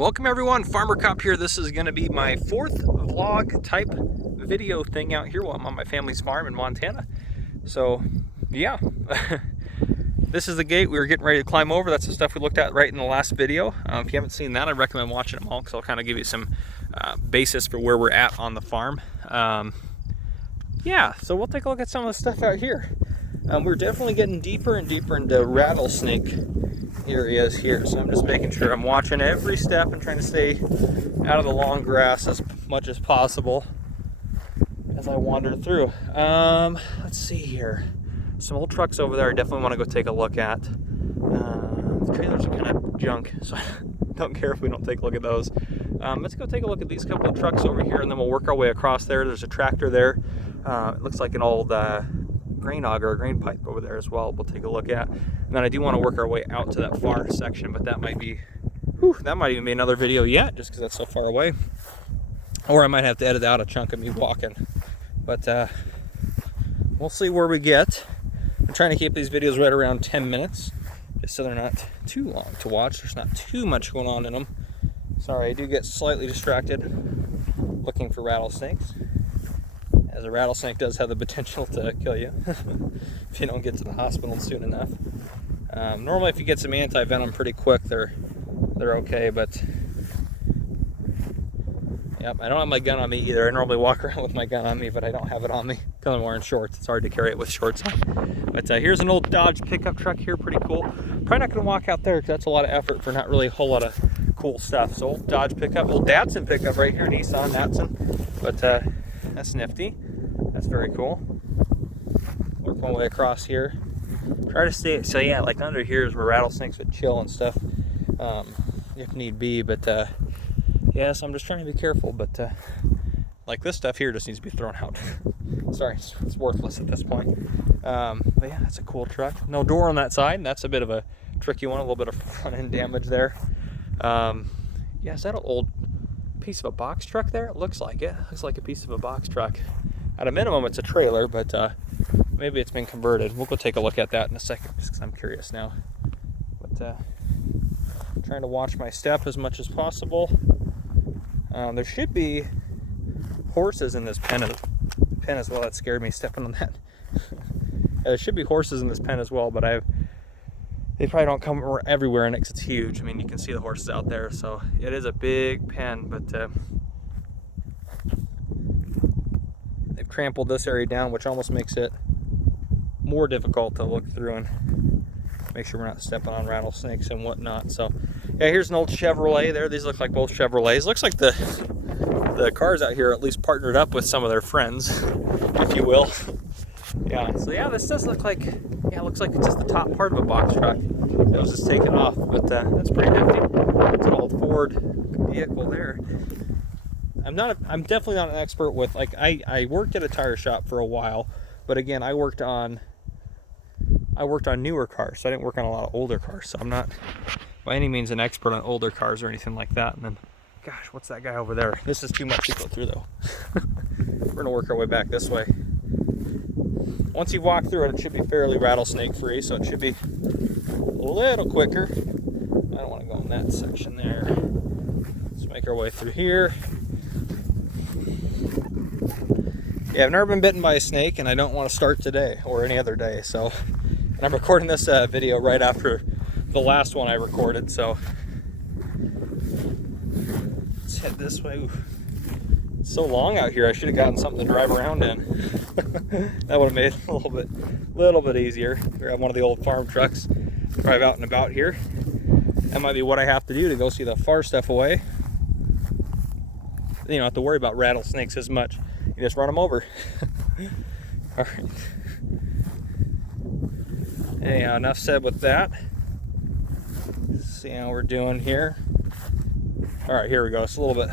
Welcome everyone, Farmer Cop here. This is going to be my fourth vlog type video thing out here while I'm on my family's farm in Montana. So yeah, this is the gate we were getting ready to climb over. That's the stuff we looked at right in the last video. If you haven't seen that, I recommend watching them all because I'll kind of give you some basis for where we're at on the farm. Yeah, so we'll take a look at some of the stuff out here. We're definitely getting deeper and deeper into rattlesnake areas here, so I'm just making sure I'm watching every step and trying to stay out of the long grass as much as possible as I wander through. Let's see here. Some old trucks over there I definitely want to go take a look at. The trailers are kind of junk, so I don't care if we don't take a look at those. Let's go take a look at these couple of trucks over here, and then we'll work our way across there. There's a tractor there. It looks like an old grain auger or grain pipe over there as well. We'll take a look at, and then I do want to work our way out to that far section, but that might be, that might even be another video yet, just because that's so far away. Or I might have to edit out a chunk of me walking. But we'll see where we get. I'm trying to keep these videos right around 10 minutes, just so they're not too long to watch. There's not too much going on in them. Sorry, I do get slightly distracted looking for rattlesnakes, as a rattlesnake does have the potential to kill you if you don't get to the hospital soon enough. Normally if you get some anti-venom pretty quick, they're okay, but yep, I don't have my gun on me either. I normally walk around with my gun on me, but I don't have it on me because I'm wearing shorts. It's hard to carry it with shorts on. But here's an old Dodge pickup truck here, pretty cool. Probably not going to walk out there because that's a lot of effort for not really a whole lot of cool stuff. So old Dodge pickup, old Datsun pickup right here, Nissan Datsun. But that's nifty. That's very cool. Work my way across here. Try to stay, so yeah, like under here is where rattlesnakes would chill and stuff, if need be. But yeah, so I'm just trying to be careful. But like this stuff here just needs to be thrown out. Sorry, it's worthless at this point. But yeah, that's a cool truck. No door on that side. That's a bit of a tricky one. A little bit of front end damage there. Yeah, is that an old piece of a box truck there? It looks like it. Looks like a piece of a box truck. At a minimum, it's a trailer, but maybe it's been converted. We'll go take a look at that in a second, just because I'm curious now. But trying to watch my step as much as possible. There should be horses in this pen as well. That scared me, stepping on that. There should be horses in this pen as well, but they probably don't come everywhere in it because it's huge. I mean, you can see the horses out there, so it is a big pen, but they've trampled this area down, which almost makes it more difficult to look through and make sure we're not stepping on rattlesnakes and whatnot. So yeah, here's an old Chevrolet there. These look like both Chevrolets. Looks like the cars out here are at least partnered up with some of their friends, if you will. Yeah, so yeah, this does look like, yeah, it looks like it's just the top part of a box truck. It was just taken off, but that's pretty hefty. It's an old Ford vehicle there. I'm definitely not an expert with, like, I worked at a tire shop for a while, but again, I worked on newer cars, so I didn't work on a lot of older cars, so I'm not by any means an expert on older cars or anything like that. And then, gosh, what's that guy over there? This is too much to go through though. We're gonna work our way back this way. Once you walk through it, it should be fairly rattlesnake free, so it should be a little quicker. I don't want to go in that section there. Let's make our way through here. Yeah, I've never been bitten by a snake, and I don't want to start today or any other day. So, and I'm recording this video right after the last one I recorded. So let's head this way. Oof. It's so long out here. I should have gotten something to drive around in. That would have made it a little bit easier. Grab one of the old farm trucks, drive out and about here. That might be what I have to do to go see the far stuff away. You don't have to worry about rattlesnakes as much. You just run them over. All right. Anyhow, enough said with that. Let's see how we're doing here. All right, here we go. It's a little bit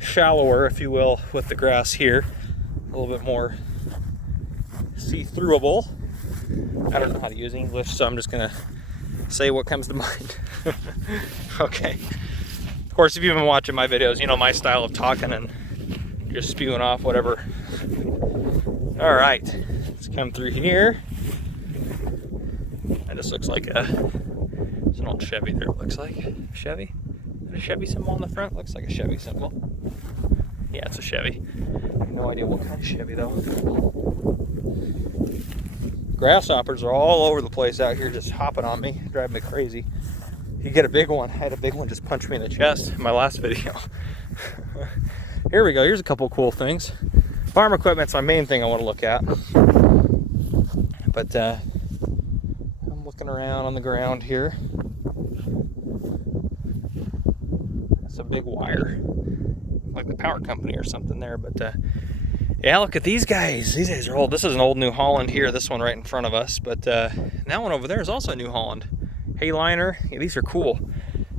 shallower, if you will, with the grass here. A little bit more see-throughable. I don't know how to use English, so I'm just gonna say what comes to mind. Okay. Of course, if you've been watching my videos, you know my style of talking and just spewing off whatever. All right, let's come through here. That just looks like it's an old Chevy there, it looks like. Chevy? A Chevy symbol on the front? Looks like a Chevy symbol. Yeah, it's a Chevy. I have no idea what kind of Chevy though. Grasshoppers are all over the place out here, just hopping on me, driving me crazy. You get a big one. I had a big one just punch me in the chest in my last video. Here we go. Here's a couple cool things. Farm equipment's my main thing I want to look at. But I'm looking around on the ground here. That's a big wire, like the power company or something there. But yeah, look at these guys. These guys are old. This is an old New Holland here. This one right in front of us. But that one over there is also a New Holland. Hayliner. Yeah, these are cool.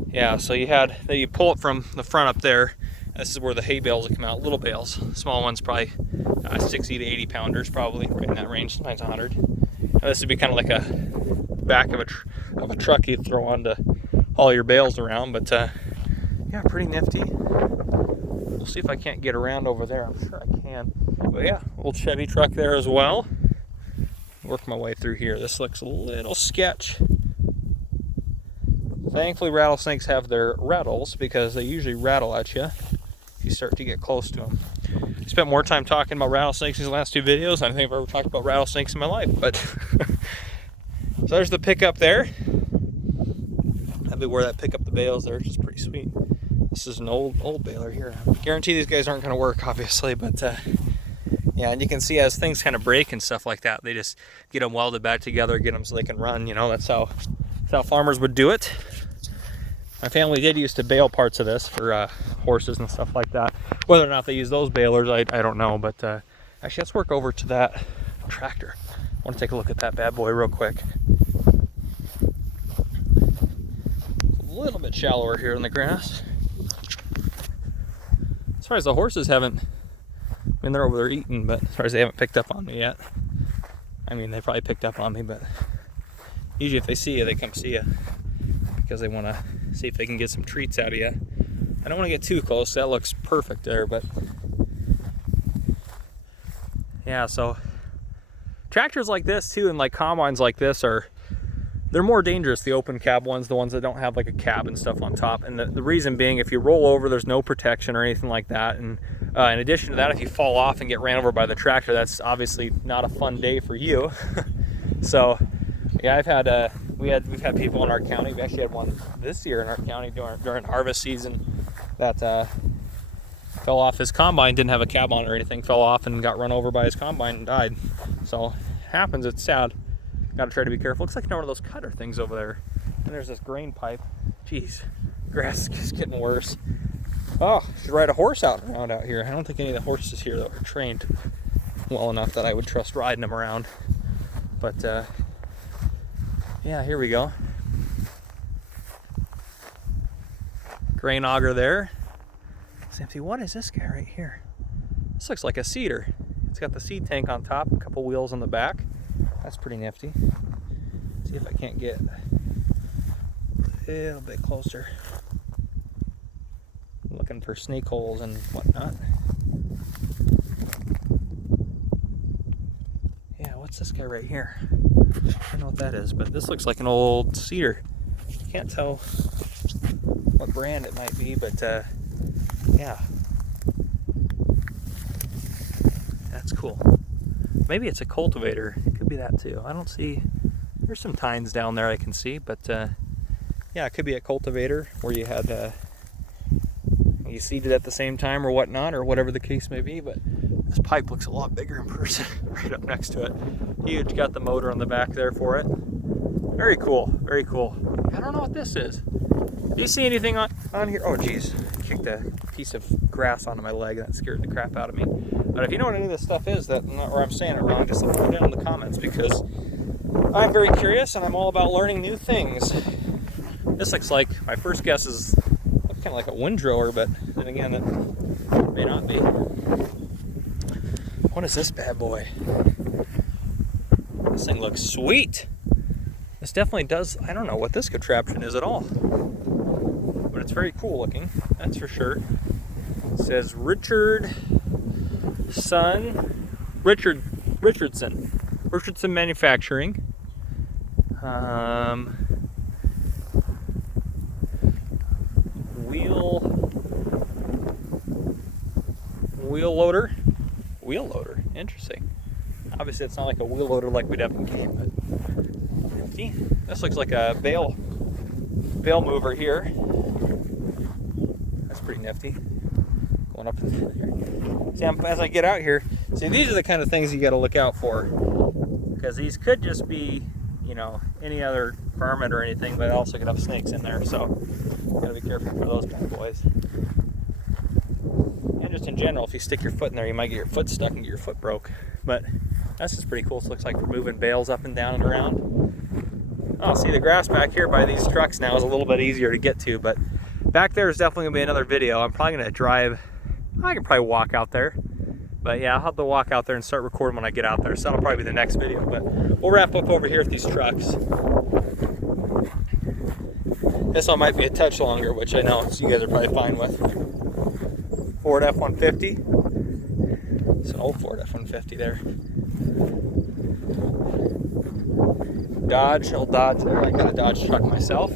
Yeah, so you pull it from the front up there. This is where the hay bales will come out. Little bales. Small ones probably 60 to 80 pounders, probably right in that range. Sometimes 100. Now, this would be kind of like a back of a truck you'd throw on to haul your bales around. But yeah, pretty nifty. We'll see if I can't get around over there. I'm sure I can. But yeah, old Chevy truck there as well. Work my way through here. This looks a little sketch. Thankfully, rattlesnakes have their rattles because they usually rattle at you if you start to get close to them. I spent more time talking about rattlesnakes in these last two videos than I think I've ever talked about rattlesnakes in my life. But so there's the pickup there. That'd be where that pick up the bales there, which is pretty sweet. This is an old baler here. I guarantee these guys aren't going to work, obviously, but yeah, and you can see as things kind of break and stuff like that, they just get them welded back together, get them so they can run. You know, that's how farmers would do it. My family did used to bale parts of this for horses and stuff like that. Whether or not they use those balers, I don't know. But actually, let's work over to that tractor. I want to take a look at that bad boy real quick. It's a little bit shallower here in the grass. As far as the horses haven't, I mean, they're over there eating, but as far as they haven't picked up on me yet. I mean, they probably picked up on me, but usually if they see you, they come see you because they want to see if they can get some treats out of you. I don't want to get too close. That looks perfect there, but yeah, so tractors like this too, and like combines like this they're more dangerous, the open cab ones, the ones that don't have like a cab and stuff on top. And the reason being, if you roll over, there's no protection or anything like that. And in addition to that, if you fall off and get ran over by the tractor, that's obviously not a fun day for you. So yeah, we've had people in our county. We actually had one this year in our county during harvest season that fell off his combine, didn't have a cab on it or anything, fell off and got run over by his combine and died. So it happens, it's sad. Got to try to be careful. Looks like one of those cutter things over there. And there's this grain pipe. Jeez, grass is getting worse. Oh, should ride a horse around out here. I don't think any of the horses here that are trained well enough that I would trust riding them around. But yeah, here we go. Grain auger there. It's empty. What is this guy right here? This looks like a seeder. It's got the seed tank on top, a couple wheels on the back. That's pretty nifty. See if I can't get a little bit closer. I'm looking for snake holes and whatnot. Yeah, what's this guy right here? I don't know what that is, but this looks like an old seeder. Can't tell what brand it might be, but yeah. That's cool. Maybe it's a cultivator. It could be that too. I don't see. There's some tines down there I can see, but yeah, it could be a cultivator where you had you seeded at the same time or whatnot, or whatever the case may be. But this pipe looks a lot bigger in person. Right up next to it, huge. Got the motor on the back there for it. Very cool. Very cool. I don't know what this is. Do you see anything on here? Oh geez, I kicked a piece of grass onto my leg and that scared the crap out of me. But if you know what any of this stuff is, or I'm saying it wrong, just let me know in the comments, because I'm very curious and I'm all about learning new things. This looks like, my first guess is kind of like a windrower, but then again, it may not be. What is this bad boy? This thing looks sweet. This definitely does. I don't know what this contraption is at all, but it's very cool looking, that's for sure. It says Richardson Manufacturing. Wheel wheel loader. Wheel loader, interesting. Obviously it's not like a wheel loader like we'd have in game, but nifty. This looks like a bale mover here. That's pretty nifty. Going up in here. See, as I get out here, see, these are the kind of things you got to look out for, because these could just be, you know, any other varmint or anything, but also could have snakes in there, so gotta be careful for those bad boys. And just in general, if you stick your foot in there, you might get your foot stuck and get your foot broke. But that's just pretty cool. So it looks like we're moving bales up and down and around. Oh, see, the grass back here by these trucks now is a little bit easier to get to, but back there is definitely gonna be another video. I'm probably gonna drive, I can probably walk out there. But yeah, I'll have to walk out there and start recording when I get out there. So that'll probably be the next video, but we'll wrap up over here with these trucks. This one might be a touch longer, which I know you guys are probably fine with. Ford F-150. It's an old Ford F-150 there. Dodge, old Dodge there. I got a Dodge truck myself.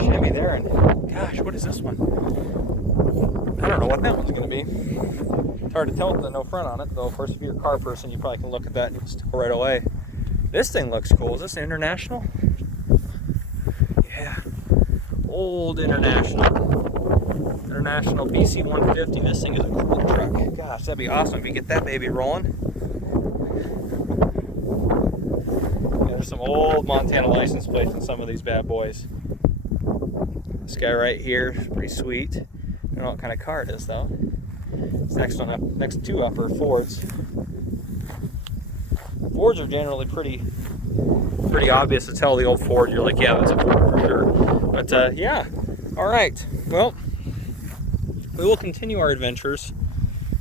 Chevy there, and gosh, what is this one? I don't know what that one's going to be. It's hard to tell with the no front on it, though. Of course, if you're a car person, you probably can look at that and just tell right away. This thing looks cool. Is this an International? Yeah. Old International BC 150. This thing is a cool truck. Gosh, that'd be awesome if you get that baby rolling. Yeah, there's some old Montana license plates in some of these bad boys. This guy right here is pretty sweet. I don't know what kind of car it is though. This next one up, next two up are Fords. Fords are generally pretty obvious to tell the old Ford. You're like, yeah, that's a Ford for sure. But yeah, all right. Well, we will continue our adventures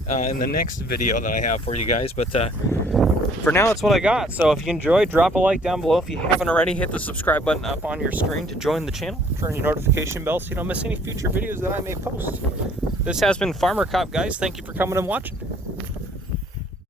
in the next video that I have for you guys. But for now, that's what I got. So if you enjoyed, drop a like down below. If you haven't already, hit the subscribe button up on your screen to join the channel. Turn on your notification bell so you don't miss any future videos that I may post. This has been Farmer Cop, guys. Thank you for coming and watching.